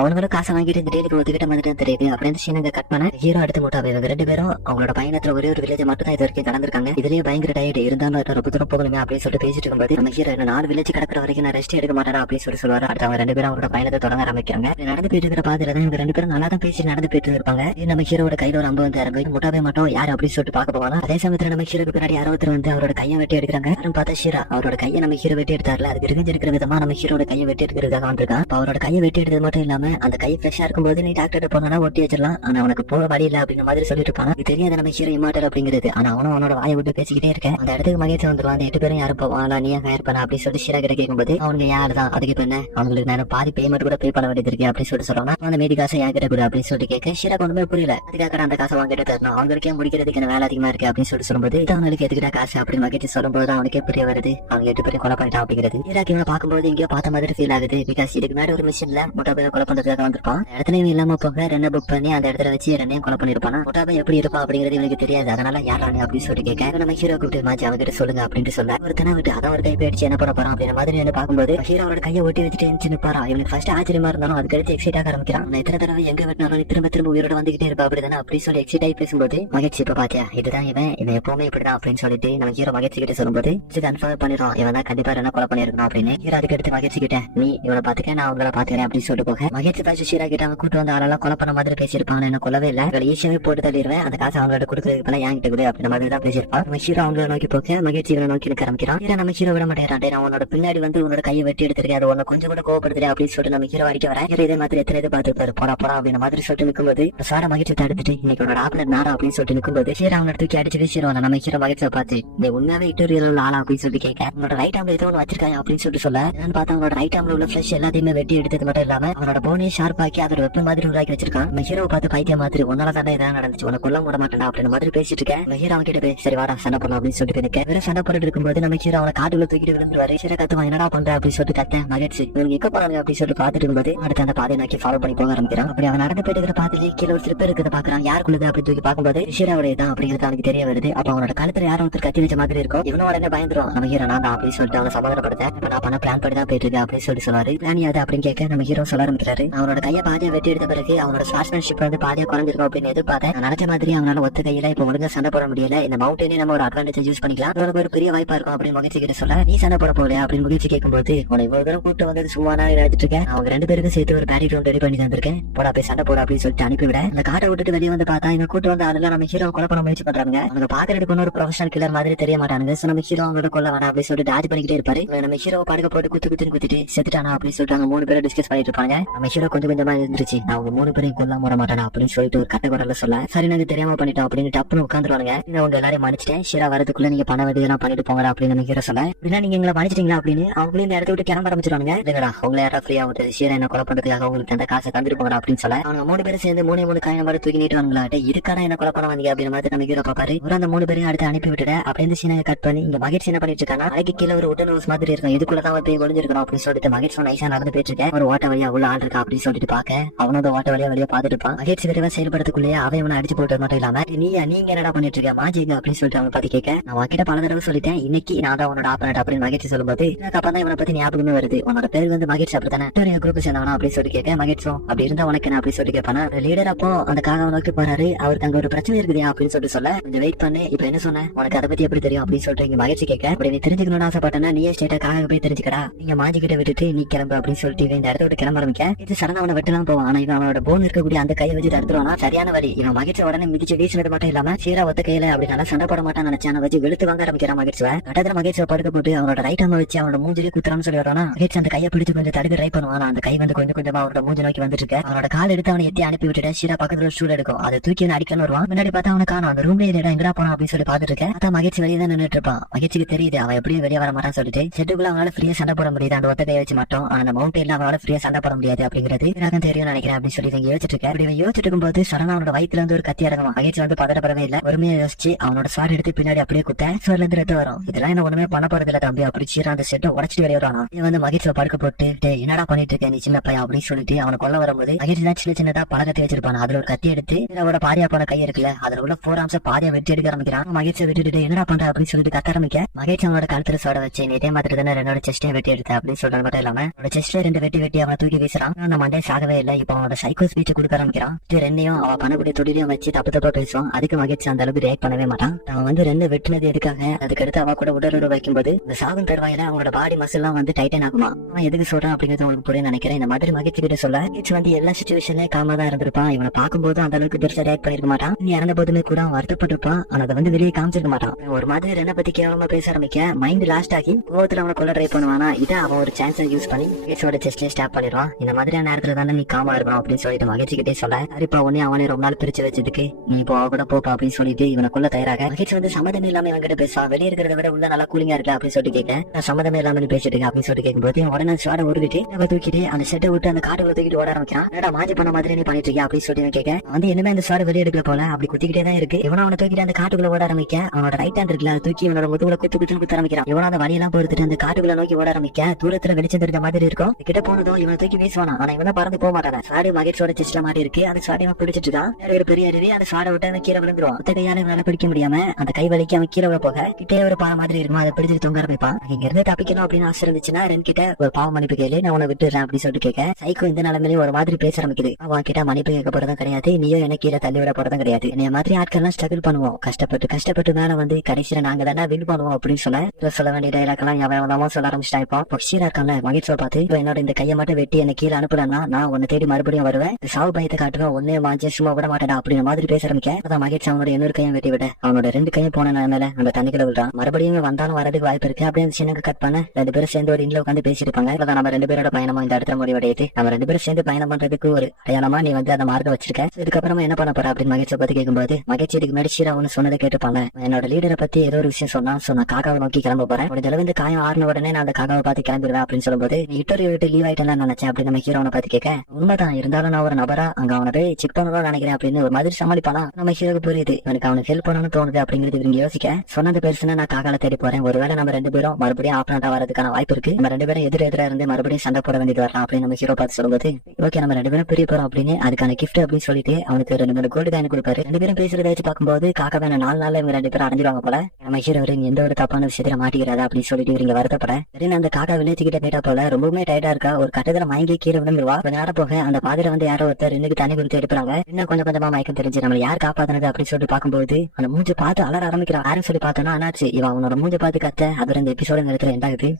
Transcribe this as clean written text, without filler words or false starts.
அவங்களும் காசை வாங்கிட்டு இந்த டீலுக்கு ஒத்துக்கிட்ட மாதிரி தான் தெரியுது. அப்படியே இந்த சீனை கட் பண்ண ஹீரோ அடுத்து முட்டாவே இவங்க 2 பேரும் அவங்களோட பயணத்துல ஒரே ஒரு வில்லேஜ் மட்டும் தான் இது வரைக்கும் கடந்திருக்காங்க. இதுலயே பயங்கர டயர்ட் இருந்தாலும் ரொம்ப தூரம் போகணுமே அப்படின்னு சொல்லிட்டு பேசிட்டு இருக்கும்போது நம்ம ஹீரோ 4 வில்லேஜ் கடக்கிற வரைக்கும் நான் ரெஸ்ட் எடுக்க மாட்டேன் அப்படின்னு சொல்லுவாரு. அடுத்து அவங்க 2 பேரும் அவங்களோட பயணத்தை தொடங்க ஆரம்பிக்கிறாங்க. நடந்து போயிட்டு இருக்கிற பாதையில தான் இவங்க 2 பேரும் நல்லா தான் பேசி நடந்து போயிட்டு இருப்பாங்க. நம்ம ஹீரோட கையில ஒரு அம்பு வந்து இறங்கி முட்டாவே மட்டும் யார் அப்படின்னு சொல்லிட்டு பார்க்க போவாங்க. அதே சமயத்துல நம்ம ஹீரோக்கு பின்னாடி யாரோ ஒருத்தர் வந்து அவரோட கையை வெட்டி எடுக்கிறாங்க. பார்த்தா ஷீரா அவரோட கையை நம்ம ஹீரோ வெட்டி எடுத்தாருல, அதுக்கு இருக்கிற விதமா நம்ம ஹீரோட கையை வெட்டி எடுக்கிறதுக்காக வந்திருக்கான். அவரோட கையை வெட்டி எடுத்தது மட்டும் இல்லாம அந்த கை ஃப்ரெஷ்ஷா இருக்கும்போது நீ டாக்டர் போனா ஒட்டி வச்சிடலாம், ஆனா அவனுக்கு போக வழி இல்ல அப்படிங்கிற மாதிரி சொல்லிட்டு இருப்பாங்க. இது தெரியாத நம்ம ஹீரோ இம்மாட்டர் அப்படிங்கிறது. ஆனா அவனும் அவனோட வாயை விட்டு பேசிக்கிட்டே இருக்கேன். அந்த இடத்துக்கு மகேஷ் வந்துருவான். அந்த 8 பேரும் யாரும் போவாங்களா நீ ஹயர் பண்ண அப்படின்னு சொல்லிட்டு ஷீரா கிட்ட கேட்கும்போது அவங்க யாரு தான் அதுக்கு இப்ப என்ன அவங்களுக்கு நான் பாதி பேமெண்ட் கூட பே பண்ண வேண்டியது இருக்கு அப்படின்னு சொல்லிட்டு சொல்லுவாங்க. அந்த மீதி காசை என் கிட்ட கூட அப்படின்னு சொல்லிட்டு கேட்க ஷீரா ஒண்ணுமே புரியல. அதுக்காக அந்த காசை வாங்கிட்டு தரணும், அவங்களுக்கே முடிக்கிறதுக்கு வேலை அதிகமா இருக்கு அப்படின்னு சொல்லிட்டு சொல்லும்போது அவங்களுக்கு எதுக்கிட்ட காசு அப்படின்னு மகேஷ் சொல்லும்போது அவனுக்கே புரிய வருது அவங்க 8 பேரும் கொலை பண்ணிட்டான் அப்படிங்கிறது. ஷீராக்கு இவனை பார்க்கும்போது எங்கேயோ பார்த்த மாதிரி ஃபீல் ஆகுது. பிகாஸ் இதுக்கு மேல ஒரு மிஷின்ல முட்டாபை கொலை பண்றதுக்காக வந்திருப்பான். இடத்துலயும் இல்லாம போக ரெண்டை புக் பண்ணி அந்த இடத்துல வச்சு ரெண்டையும் கொலை பண்ணிருப்பான். முட்டாபை எப்படி இருப்பான் அப்படிங்கிறது இவனுக்கு தெரியாது. அதனால யாரானு அப்படின்னு சொல்லி கேட்க நம்ம ஹீரோ கூப்பிட்டு மாச்சி அவங்கிட்ட சொல்லுங்க அப்படின்னு சொல்ல ஒரு தன விட்டு அதான் ஒரு கை போயிடுச்சு என்ன பண்ண போறான் அப்படின்ற மாதிரி என்ன பார்க்கும்போது ஹீரோட கையை ஒட்டி வச்சுட்டு இருந்துச்சு நிப்பாரா. இவனுக்கு ஃபர்ஸ்ட் ஆச்சரியமா இருந்தாலும் அதுக்கடுத்து எக்ஸைட் ஆக ஆரம்பிக்கிறான். நான் எத்தனை தடவை எங்க வெட்டினாலும் திரும்ப உயிரோட வந்துகிட்டே இருப்பா அப்படிதானே அப்படி சொல்லி எக்ஸைட் ஆகி பேசும்போது மகேஷ் இப்ப பாத்தியா இதுதான் இவன் எப்பவுமே இப்படிதான் அப்படின்னு சொல்லிட்டு நம்ம ஹீரோ மகேஷ் கிட்ட சொல்லும்போது கன்ஃபார்ம் பண்ணிடுவான் இவன் தான் கண்டிப்பா என்ன கொலை பண்ணிருக்கணும் அப்படின்னு. ஹீரோ அதுக்கு எடுத்து மகேஷ் கிட்ட நீ இவனை பாத்துக்க நான் அவங்கள பாத்துக்கிறேன் அப்படின்னு சொல்லிட்டு போக மகேஷ் தான் ஷீரா கிட்ட அவன் கூட்டு வந்து ஆளெல்லாம் கொலை பண்ண மாதிரி பேசியிருப்பான். என்ன கொல்லவே இல்ல இவளை ஈஸியாவே போட்டு தள்ளிடுவேன், அந்த காசை அவங்களோட கொடுக்கறதுக்கு பல என்கிட்ட கூட அப்படின்ற மாதிரி தான் பேசியிருப்பான். நம்ம ஹீரோ அவங்கள நோக்கி போக மகேஷ் இவனை நோக்கி நிக்க ஆரம்பிக்கிறான். நம்ம ஹீரோ விட மாட்டேன் நான் உன்னோட பின்னாடி வந்து உன்னோட கையை வெட்டி எடுத்திருக்கேன், அது உன்னை கொஞ்சம் கூட கோவப்படுத்துறேன் அப்படின்னு சொல்லிட்டு நம்ம ஹீரோ அடிக்க வரேன். இதே மாதிரி எத்தனை இது பார்த்துருப்பாரு போடா அப்படின்ற மாதிரி சொல்லிட்டு நிற்கும்போது சார மகிழ்ச்சி தடுத்துட்டு இன்னைக்கு உன்னோட ஆப்லர் நாரா அப்படின்னு சொல்லிட்டு நிற்கும்போது ஹீரோ அவனை தூக்கி அடிச்சு வீசிடுவாங்க. நம்ம ஹீரோ மகிழ்ச்சியை பார்த்து நீ உண்மையாவே இட்டோரியல் ஆளா அப்படின்னு சொல்லிட்டு கேட்க உன்னோட ரைட் ஆம்ல ஏதோ ஒன்று வச்சிருக்காங்க அப்படின்னு சொல்லிட்டு சொல்ல நான் பார்த்தா அவனோட ரைட் ஆம்ல உள்ள ஃபிளஷ் எல்லாத்தையுமே வெட்டி எடுத்தது மட்டும் இல்லாம அவனோட போனே ஷார்ப் ஆக்கி அதோட வெப்ப மாதிரி உருவாக்கி வச்சிருக்கான். நம்ம ஹீரோ பார்த்து பைத்திய மாதிரி உன்னால தானே இதான் நடந்துச்சு உனக்கு கொல்ல விட மாட்டேன் அப்படின்ற மாதிரி பேசிட்டு இருக்கேன். நம்ம ஹீரோ கிட்ட போய் சரி வாடா சண்டை பண்ணலாம் அப்படின்னு சொல்லிட்டு நிக்க வேற சண்டை போட்டு இருக்கும்போது நம்ம ஹீரோ அவனை காட்டுல தூக்கிட்டு விழுந்துருவாரு. சரி கத்துவான் என்னடா பண்ற அப்படின்னு சொல்லிட்டு கத்த மகிழ்ச்சி இவங்க எங்க போறாங்க அப்படின்னு சொல்லிட்டு பாத்துட்டு இருக்கும்போது அடுத்த அந்த பாதையை நோக்கி ஃபாலோ பண்ணி போக ஆரம்பிக்கிறான். அப்படி அவன் நடந்து போயிட்டு இருக்கிற பாதையிலே கீழே ஒரு ஸ்லிப் இருக்கிறத பாக்குறான். யாருக்குள்ளது அப்படி தூக்கி பார்க்கும்போது ஹீரோவுடைய தான் அப்படிங்கிறது அவனுக்கு தெரிய வருது. அப்ப அவனோட கழுத்துல யாரும் ஒருத்தர் கத்தி வச்ச மாதிரி இருக்கும். இவனோட உடனே பயந்துரும். நம்ம ஹீரோ நான் தான் அப்படின்னு சொல்லிட்டு அவனை சமாதானப்படுத்த இப்ப நான் பண்ண பிளான் பண்ணி தான் போயிட்டு இருக்கேன் அப்படின்னு சொல்லிட்டு சொல்லுவாரு. பிளான் யாது அப்படின்னு கேட்க நம்ம ஹீரோ சொல்ல ஆரம்பிக்கிறாரு. அவனோட கையை பாதியா வெட்டி எடுத்த பிறகு அவனோட ஸ்பார்ட்ஸ்மேன்ஷிப் வந்து பாதியா குறைஞ்சிருக்கும் அப்படின்னு எதிர்பார்த்தேன். நினைச்ச மாதிரி அவனால ஒத்த கையில இப்ப ஒழுங்கா சண்டை போட முடியல. இந்த மவுண்டனே நம்ம ஒரு அட்வான்டேஜ் யூஸ் பண்ணிக்கலாம், ஒரு பெரிய வாய்ப்பா இருக்கும் அப்படின்னு மகிழ்ச்சி கிட்ட சொல்ல நீ சண்டை போட போல அப்படின்னு மகிழ்ச்சி கேட்கும்போது உன இவ்வளவு தூரம் கூட்டு வந்து சும்மா நான் எடுத்துட்டு இருக்கேன், அவங்க 2 பேருக்கும் சேர்த்து ஒரு பேரி கிரவுண்ட் ரெடி பண்ணி தந்திருக்கேன், போடா போய் சண்டை போட அப்படின்னு சொல்லிட்டு அனுப்பிவிட அந்த காட்டை விட்டுட்டு வெளியே வந்து பார்த்தா இவங்க கூட்டு வந்து அதெல்லாம் நம்ம ஹீரோ கொலை பண்ண முயற்சி பண்றாங்க. அவங்க பாக்குறதுக்கு ஒரு ப்ரொஃபஷனல் கில்லர் மாதிரி தெரிய மாட்டாங்க. நம்ம ஹீரோ அவங்களோட கொல்ல வேணாம் அப்படின்னு சொல்லிட்டு டாஜ் பண்ணிக்கிட்டே இருப்பாரு. நம்ம ஹீரோ படுக்க போட்டு குத்திட்டு செத்துட்டானா அப்படின்னு சொல்லிட்டு அவங்க 3 பேரும் டிஸ்கஸ் பண்ணிட்டு இருப்பாங்க. நம்ம ஹீரோ கொஞ்சமா இருந்துச்சு நான் அவங்க 3 பேரையும் கொல்லாம வர மாட்டானா அப்படின்னு சொல்லிட்டு ஒரு கட்ட குரல்ல சொல்ல சரி நாங்க தெரியாம பண்ணிட்டோம் அப்படின்னு டப்புன்னு உட்காந்துருவாங்க. அவங்க எல்லாரும் மன்னிச்சிட்டேன், ஷீரா வரதுக்குள்ள நீங்க பண்ண வேண்டியதெல்லாம் பண்ணிட்டு போங்க அப்படின்னு நம்ம ஹீரோ சொல்ல அப்படின்னா நீங்க எங்களை மன்னிச்சிட்டீங்களா அப்படின்னு அவங்களும் இந்த இடத்த விட்டு கிளம்ப ஆரம்பிச்சிருவாங்க. இல்லடா அவங்கள யாரா ஃப்ரீயா விட்டு ஷீரா என்ன கொலை பண்றதுக்காக அவங்களுக்கு அந்த காசை தந்துட்டு போங்க அப்படின்னு சொல்ல அவங்க 3 பேரும் சேர்ந்து 3 காயம் மாதிரி தூக்கி நீட்டுவாங்களா இதுக்கான என்ன கொலை பண்ண வந்தீங்க அப்படின்னு மாதிரி நம்ம ஹீரோ பாப்பாரு. அந்த 3 பேரையும் அடுத்து அனுப்பி விட்டுட அப்படின்னு சீனை கட் பண்ணி இங்க மகேஷ் என்ன பண்ணிட்டு இருக்காங்க. அலைக்கு கீழே ஒரு உடன் ஹவுஸ் மாதிரி இருக்கும், இதுக்குள்ளதான் போய் ஒளிஞ்சிருக்கணும் அப்படின்னு சொல்லிட்டு மகேஷ் நைசா நடந்து போயிட்டு இருக்கேன். ஒரு ஓட்ட வழியா உள்ள ஆள் இருக்கா அப்படின்னு சொல்லிட்டு பாக்க அவனோட ஓட்ட வழியா வெளியே பாத்துட்டு இருப்பான். மகேஷ் விரைவா செயல்படுறதுக்குள்ளேயே அவன் இவனை அடிச்சு போட்டு மட்டும் இல்லாம நீங்க என்னடா பண்ணிட்டு இருக்க மாஜிங்க அப்படின்னு சொல்லிட்டு அவன் பார்த்து கேட்க நான் வாக்கிட்ட பல தடவை சொல்லிட்டேன் இன்னைக்கு நான் தான் உன்னோட ஆப்பனட் அப்படின்னு மகேஷ் சொல்லும்போது அப்பதான் இவனை பத்தி ஞாபகமே வருது. உன்னோட பேர் வந்து மகேஷ் அப்படித்தானே குரூப் சேர்ந்தவனா அப்படின்னு சொல்லி கேட்க மகேஷும் அப்படி இருந்தா உனக்கு என்ன அப்படி சொல்லி கேட்பானா லீடர். அப்போ அந்த காக நோக்கி போறாரு, அவருக்கு அங்க ஒரு பிரச்சனை இருக்குது அப்படின்னு சொல்ல கொஞ்சம் வெயிட் பண்ணு இப்ப என்ன சொன்ன உனக்கு அதை பத்தி எப்படி தெரியும் அப்படின்னு சொல்லிட்டு இங்க மகேஷ் கேட்க அப்படி நீ தெரிஞ்சுக்கணும்னு ஆசைப்பட்டனா நீயே ஸ்டேட்டா காக போய் தெரிஞ்சுக்கடா, நீங்க மாஜி கிட்ட விட்டுட்டு நீ கிளம்பு அப்படின்னு சொல்லிட்டு இந்த இடத்த விட்டு கிளம்ப ஆரம்பிக்க இது சடனா அவனை வெட்டலாம் போவான். ஆனா இவன் அவனோட போன் இருக்கக்கூடிய அந்த கையை வச்சு தடுத்துருவானா சரியான வழி. இவன் மகிழ்ச்சி உடனே மிதிச்சு வீசினது மட்டும் இல்லாம சீரா ஒத்த கையில அப்படி நல்லா சண்டை போட மாட்டான் நினைச்சான வச்சு வெளுத்து வாங்க ஆரம்பிக்கிறான் மகிழ்ச்சியை. கட்டத்துல மகிழ்ச்சியை படுக்க போட்டு அவனோட ரைட் ஆம் வச்சு அவனோட மூஞ்சிலே குத்துறான்னு சொல்லி வரானா மகிழ்ச்சி அந்த கையை பிடிச்சு கொஞ்சம் தடுக்க ட்ரை பண்ணுவான். அந்த கை வந்து கொஞ்சமா அவனோட மூஞ்சி நோக்கி வந்துட்டு இருக்க அவனோட கால் எடுத்து அவனை எத்தி அனுப்பி விட்டுட்டு சீரா பக்கத்துல ஸ்டூல் எடுக்கும் அதை தூக்கி அடிக்கணும் வருவான். முன்னாடி பார்த்தா அவனை காணும் அந்த ரூம்ல இடம் எங்கடா போறான் அப்படின்னு சொல்லி பாத்துட்டு இருக்கேன். அதான் மகிழ்ச்சி வெளியே தான் நின்றுட்டு இருப்பான். மகிழ்ச்சிக்கு தெரியுது அவன் எப்படியும் வெளியே வர மாட்டான்னு சொல்லிட்டு செட்டுக்குள்ள அவனால ஃப்ரீயா சண்டை போட முடியாது, அந்த ஒத்த கையை வச்சு மட்டும் அந்த மவுண்டைன்ல அவனால ஃப்ரீயா சண்டை போட முடியாது அப்படிங்கிறது எனக்கு தெரியும் நினைக்கிறேன் அப்படின்னு சொல்லி இவங்க யோசிச்சுட்டு இருக்கேன். அப்படி யோசிச்சுட்டு இருக்கும்போது சடனா அவனோட வயிற்றுல இருந்து ஒரு கத்தி இறங்கும். மகிழ்ச்சி வந்து பதறப்படவே இல்ல, ஒருமையா யோசிச்சு அவனோட ஸ்வாட் எடுத்து பின்னாடி அப்படியே குத்த ஸ்வாட்ல இருந்து ரத்தம் வரும். இதெல்லாம் என்ன ஒண்ணுமே பண்ண போறது இல்ல தம்பி அப்படி சீரா அந்த செட்டை உடச்சிட்டு வெளியே வரானா. இவன் வந்து மகிழ்ச்சியை படுக்க போட்டு என்னடா பண்ணிட்டு இருக்க நீ சின்ன பையன் அப்படின்னு சொல்லிட்டு அவனை கொல்ல வரும்போது மகிழ்ச்சி தான் சின்னதா பழக்கத்தை வச்சிருப்பான். அதுல ஒரு கத்தி எடுத்து அவனோட பாரியா போன கை இருக்குல்ல அதுல உள்ள 4 ஆம்ஸ் பாரியா வெட்டி எடுக்க ஆரம்பிக்கிறான். மகிழ்ச்சியை விட்டுட்டு என்னடா பண்ற அப்படின்னு சொல்லிட்டு கத்த ஆரம்பிக்க மகிழ்ச்சி அவனோட கழுத்துல சோட வச்சு இதே மாதிரி தானே என்னோட செஸ்டே வெட்டி எடுத்த அப்படின்னு சொல்றது மட்டும் இல்லாம அவனோட செஸ்ட்ல 2 வெட்டி அவனை தூக்கி வீசுறான். ஆரம்பிக்கிறான். அந்த மண்டே சாகவே இல்ல. இப்ப அவனோட சைக்கோ ஸ்பீச் கொடுக்க ஆரம்பிக்கிறான். ரெண்டையும் அவன் பண்ணக்கூடிய தொழிலையும் வச்சு தப்பு தப்பா பேசுவான். அதுக்கு மகிழ்ச்சி அந்த அளவுக்கு ரியாக்ட் பண்ணவே மாட்டான். அவன் வந்து ரெண்டு வெட்டினது எதுக்காக, அதுக்கடுத்து அவ கூட உடலுறவு வைக்கும்போது இந்த சாகும் தருவாயில அவங்களோட பாடி மசில் எல்லாம் வந்து டைட்டன் ஆகுமா. அவன் எதுக்கு சொல்றான் அப்படிங்கிறது உங்களுக்கு புரிய நினைக்கிறேன். இந்த மாதிரி மகிழ்ச்சி கிட்ட சொல்ல மகிழ்ச்சி வந்து எல்லா சிச்சுவேஷன்லயும் காமா தான் இருந்திருப்பான். இவனை பார்க்கும்போது அந்த அளவுக்கு பெருசா ரியாக்ட் பண்ணிருக்க மாட்டான். நீ இறந்த போதுமே கூட அவன் வருத்தப்பட்டிருப்பான். ஆனா அதை வந்து வெளியே காமிச்சிருக்க மாட்டான். ஒரு மாதிரி ரெண்டை பத்தி கேவலமா பேச ஆரம்பிக்க மைண்ட் லாஸ்ட் ஆகி கோவத்துல அவனை கொல்ல ட்ரை பண்ணுவானா. இதை அவன் ஒரு சான்ஸை யூஸ் பண்ணி மகிழ்ச்சியோட செஸ்ட்லயே ஸ்டாப் பண்ணிடுவான். இந்த மாதிரியான நேரத்துல தானே நீ காமா இருக்கணும் அப்படின்னு சொல்லிட்டு மகிழ்ச்சி கிட்டே சொல்ல, சரிப்பா உடனே அவனே ரொம்ப நாள் பிரிச்சு வச்சதுக்கு நீ இப்போ அவ கூட போப்பா அப்படின்னு சொல்லிட்டு இவனுக்குள்ள தயாராக மகிழ்ச்சி வந்து சம்மதமே இல்லாம இவன் கிட்ட பேசுவான். வெளியே இருக்கிறத விட உள்ள நல்லா கூலிங்கா இருக்கா அப்படின்னு சொல்லிட்டு கேட்க, நான் சம்மதமே இல்லாம நீ பேசிட்டு இருக்க அப்படின்னு சொல்லிட்டு கேட்கும்போது உடனே ஷாட உருவிட்டு அவ தூக்கிட்டு அந்த ஷெட்டை விட்டு அந்த காட்டுக்குள்ள தூக்கிட்டு ஓட ஆரம்பிக்கிறான். என்னடா மாஜி பண்ண மாதிரி நீ பண்ணிட்டு இருக்கியா அப்படின்னு சொல்லிட்டு கேட்க, வந்து இனிமே அந்த ஷாட வெளியே எடுக்கல போல அப்படி குத்திக்கிட்டே தான் இருக்கு. இவனை அவனை தூக்கிட்டு அந்த காட்டுக்குள்ள ஓட ஆரம்பிக்க அவனோட ரைட் ஹேண்ட் இருக்குல்ல தூக்கி இவனோட முதுகுல குத்து ஆரம்பிக்கிறான். இவன அந்த வழியெல்லாம் பொறுத்துட்டு அந்த காட்டுக்குள்ள நோக்கி ஓட ஆரம்பிக்க தூரத்துல வெளிச்சம் தெரிஞ்ச மாதிரி இருக்கும். கிட்ட போனதும் இவனை தூக்கி வீசுவானா. ஆனா இவனை பறந்து போக மாட்டான். சாடி மகிழ்ச்சியோட செஸ்ட்ல மாட்டி இருக்கு. அந்த சாடியை பிடிச்சிட்டு இருக்கான். ஒரு பெரிய அருவி அந்த சாடை விட்டு அந்த கீழே விழுந்துரும். மொத்த கையால இவனால பிடிக்க முடியாம அந்த கை வலிக்கு அவன் கீழே போக கிட்டே ஒரு பாறை மாதிரி இருக்கும். அதை பிடிச்சிட்டு தொங்க ஆரம்பிப்பான். இங்க இருந்து தப்பிக்கணும் அப்படின்னு ஆசை இருந்துச்சுன்னா ரெண்டு கிட்ட ஒரு பாவ மன்னிப்பு கேளு, நான் உன்னை விட்டுறேன் அப்படின்னு சொல்லிட்டு கேட்க, சைக்கோ இந்த நிலைமையில ஒரு மாதிரி பேச ஆரம்பிக்குது. அவன் கிட்ட மன்னிப்பு கேட்க போறதும் கிடையாது, நீயும் எனக்கு கீழே தள்ளி விட போறதும் கிடையாது. என்னைய மாதிரி ஆட்கள்லாம் ஸ்ட்ரகிள் பண்ணுவோம், கஷ்டப்பட்டு மேல வந்து கடைசியில நாங்க தானே வின் பண்ணுவோம் அப்படின்னு சொல்ல வேண்டிய டைலாக் எல்லாம் எவன் சொல்ல ஆரம்பிச்சிட்டா. இப்போ பக்ஷீரா இருக்கான்ல மகிழ்ச்சியை பார்த்து, இப்போ என்னோட இந்த கையை மட்டும் வெட்டி என்ன கீழே அனுப்புறேன்னா நான் உன்னை தேடி மறுபடியும் வருவேன், சாவு பயத்தை காட்டுவேன், ஒன்னே வாஞ்சி சும்மா விட மாட்டேன் அப்படின்ற மாதிரி பேச ஆரம்பிக்க, அதான் மகிழ்ச்சி அவனோட இன்னொரு கையை வெட்டி விட அவனோட ரெண்டு கையும் போன மேல அந்த தண்ணிக்குள்ள விடுறான். மறுபடியும் வந்தாலும் வரதுக்கு வாய்ப்பு இருக்கு. அப்படியே அந்த சின்னக்கு கட் பண்ண ரெண்டு பேரும் சேர்ந்து ஒரு இன்ல உட்காந்து பேசிட்டு இருப்பாங்க. அதான் நம்ம ரெண்டு பேரோட பயணமா இந்த இடத்துல முடிவடையுது. நம்ம ரெண்டு பேரும் சேர்ந்து பயணம் பண்றதுக்கு ஒரு அடையாளமா நீ வந்து அந்த மார்க்க வச்சிருக்க. இதுக்கப்புறமா என்ன பண்ண போற அப்படின்னு மகிழ்ச்சியை பத்தி கேட்கும்போது, மகிழ்ச்சி இதுக்கு முன்னாடி ஷீரா ஒன்னு சொன்னதை கேட்டுப்பாங்க. என்னோட லீடரை பத்தி ஏதோ ஒரு விஷயம் சொன்னா நான் காக்காவை நோக்கி கிளம்ப போறேன், முடிஞ்ச அளவு இந்த காயம் ஆறுன உடனே நான் அந்த காக்காவை பார்த்து கிளம்பிடுவேன் அப்படின்னு சொல்லும்போது, நீ இன்டர்வியூ விட்டு லீவ் ஆயிட்டேன்னு நினைச்சேன் அப்படின்னு நம்ம ஹீரோனை பார்த்து கேட்க, உண்மைதான், இருந்தாலும் நான் ஒரு நபரா அங்க அவனை போய் செக் பண்ணதான் நினைக்கிறேன் அப்படின்னு ஒரு மாதிரி சமாளிப்பானா. நம்ம ஹீரோக்கு புரியுது எனக்கு அவனுக்கு ஹெல்ப் பண்ணணும்னு தோணுது அப்படிங்கிறது இவங்க யோசிக்க, சொன்னது பெருசுன்னா நான் காக்கால தேடி போறேன், ஒருவேளை நம்ம ரெண்டு பேரும் மறுபடியும் ஆப்பனண்டா வரதுக்கான வாய்ப்பு இருக்கு, நம்ம ரெண்டு பேரும் எதிரா இருந்து மறுபடியும் சண்டை போட வேண்டியது வரலாம் அப்படின்னு நம்ம ஹீரோ பார்த்து சொல்லும்போது, ஓகே நம்ம ரெண்டு பேரும் பிரிய போறோம் அப்படின்னு அதுக்கான கிஃப்ட் அப்படின்னு சொல்லிட்டு அவனுக்கு 2 கோல்டு காயின் கொடுப்பாரு. ரெண்டு பேரும் பேசுறத வச்சு பார்க்கும்போது காக்காவை 4 நாள்ல இவங்க ரெண்டு பேரும் அடைஞ்சிருவாங்க போல. நம்ம ஹீரோ எந்த ஒரு தப்பான விஷயத்துல மாட்டிக்கிறாதா அப்படின்னு சொல்லிட்டு இவங்க வருத்தப்பட, சரி அந்த காக்கா வில்லேஜ்கிட்ட கேட்டா போல ரொம்பவுமே டயர்டா இருக்கா, ஒரு கட்டத்துல மயங்கி கீழே விழுந்துருவா. கொஞ்ச நேரம் போக அந்த பாதையில வந்து யாரோ ஒருத்தர் இன்னைக்கு தண்ணி கொடுத்து எடுப்பாங்க. இன்னும் கொஞ்சம் கொஞ்சமா மயக்கம் தெரிஞ்சு நம்ம யார் காப்பாத்தினது அப்படின்னு சொல்லிட்டு பார்க்கும்போது அந்த மூஞ்சை பார்த்து அலற ஆரம்பிக்கிறான். யாரும் சொல்லி பார்த்தோம்னா என்னாச்சு, இவன் அவனோட மூஞ்சை பார்த்து கத்த. அது இந்த எபிசோட இந்த இடத்துல எண்டாகுது.